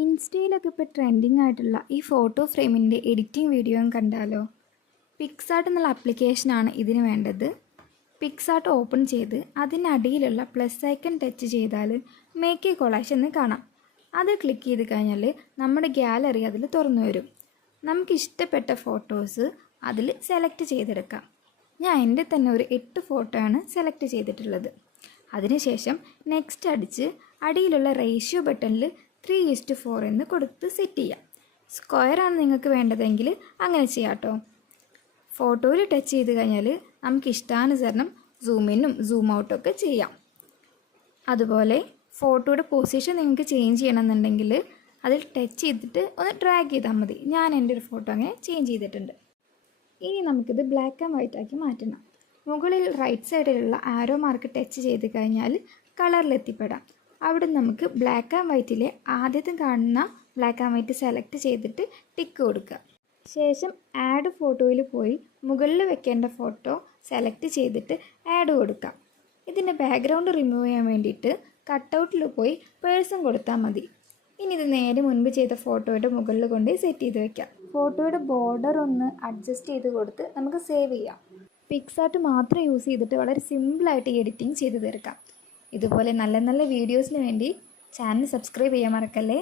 ഇൻസ്റ്റയിലൊക്കെ ഇപ്പോൾ ട്രെൻഡിങ് ആയിട്ടുള്ള ഈ ഫോട്ടോ ഫ്രെയിമിന്റെ എഡിറ്റിംഗ് വീഡിയോയും കണ്ടാലോ? പിക്സാർട്ട് എന്നുള്ള ആപ്ലിക്കേഷനാണ് ഇതിന് വേണ്ടത്. പിക്സാർട്ട് ഓപ്പൺ ചെയ്ത് അതിനടിയിലുള്ള പ്ലസ് ഐക്കൺ ടച്ച് ചെയ്താൽ മേക്ക് എ കൊളാഷ് എന്ന് കാണാം. അത് ക്ലിക്ക് ചെയ്ത് കഴിഞ്ഞാൽ നമ്മുടെ ഗ്യാലറി അതിൽ തുറന്നു വരും. നമുക്ക് ഇഷ്ടപ്പെട്ട ഫോട്ടോസ് അതിൽ സെലക്ട് ചെയ്തെടുക്കാം. ഞാൻ എന്റെ തന്നെ ഒരു എട്ട് ഫോട്ടോയാണ് സെലക്ട് ചെയ്തിട്ടുള്ളത്. അതിനുശേഷം നെക്സ്റ്റ് അടിച്ച് അടിയിലുള്ള റേഷ്യോ ബട്ടണിൽ ത്രീ ഇസ്റ്റ് ഫോർ എന്ന് കൊടുത്ത് സെറ്റ് ചെയ്യാം. സ്ക്വയറാണ് നിങ്ങൾക്ക് വേണ്ടതെങ്കിൽ അങ്ങനെ ചെയ്യാം കേട്ടോ ഫോട്ടോയിൽ ടച്ച് ചെയ്ത് കഴിഞ്ഞാൽ നമുക്ക് ഇഷ്ടാനുസരണം സൂമിനും സൂം ഔട്ടും ഒക്കെ ചെയ്യാം. അതുപോലെ ഫോട്ടോയുടെ പൊസിഷൻ നിങ്ങൾക്ക് ചേഞ്ച് ചെയ്യണമെന്നുണ്ടെങ്കിൽ അതിൽ ടച്ച് ചെയ്തിട്ട് ഒന്ന് ഡ്രാഗ് ചെയ്താൽ മതി. ഞാൻ എന്റെ ഒരു ഫോട്ടോ അങ്ങനെ ചേഞ്ച് ചെയ്തിട്ടുണ്ട്. ഇനി നമുക്കിത് ബ്ലാക്ക് ആൻഡ് വൈറ്റ് ആക്കി മാറ്റണം. മുകളിൽ റൈറ്റ് സൈഡിലുള്ള ആരോ മാർക്ക് ടച്ച് ചെയ്ത് കഴിഞ്ഞാൽ കളറിൽ എത്തിപ്പെടാം. അവിടെ നമുക്ക് ബ്ലാക്ക് ആൻഡ് വൈറ്റിലെ ആദ്യത്തെ കാണുന്ന ബ്ലാക്ക് ആൻഡ് വൈറ്റ് സെലക്ട് ചെയ്തിട്ട് ടിക്ക് കൊടുക്കുക. ശേഷം ആഡ് ഫോട്ടോയിൽ പോയി മുകളിൽ വെക്കേണ്ട ഫോട്ടോ സെലക്ട് ചെയ്തിട്ട് ആഡ് കൊടുക്കാം. ഇതിന്റെ ബാക്ക്ഗ്രൗണ്ട് റിമൂവ് ചെയ്യാൻ വേണ്ടിയിട്ട് കട്ടൗട്ടിൽ പോയി പേഴ്സൺ കൊടുത്താൽ മതി. ഇനി ഇത് നേരെ മുൻപ് ചെയ്ത ഫോട്ടോയുടെ മുകളിൽ കൊണ്ട് സെറ്റ് ചെയ്ത് വെക്കാം. ഫോട്ടോയുടെ ബോർഡർ ഒന്ന് അഡ്ജസ്റ്റ് ചെയ്ത് കൊടുത്ത് നമുക്ക് സേവ് ചെയ്യാം. പിക്സാർട്ട് മാത്രം യൂസ് ചെയ്തിട്ട് വളരെ സിമ്പിളായിട്ട് ഈ എഡിറ്റിംഗ് ചെയ്ത് തീർക്കാം. ഇതുപോലെ നല്ല നല്ല വീഡിയോസിന് വേണ്ടി ചാനൽ സബ്സ്ക്രൈബ് ചെയ്യാൻ മറക്കല്ലേ?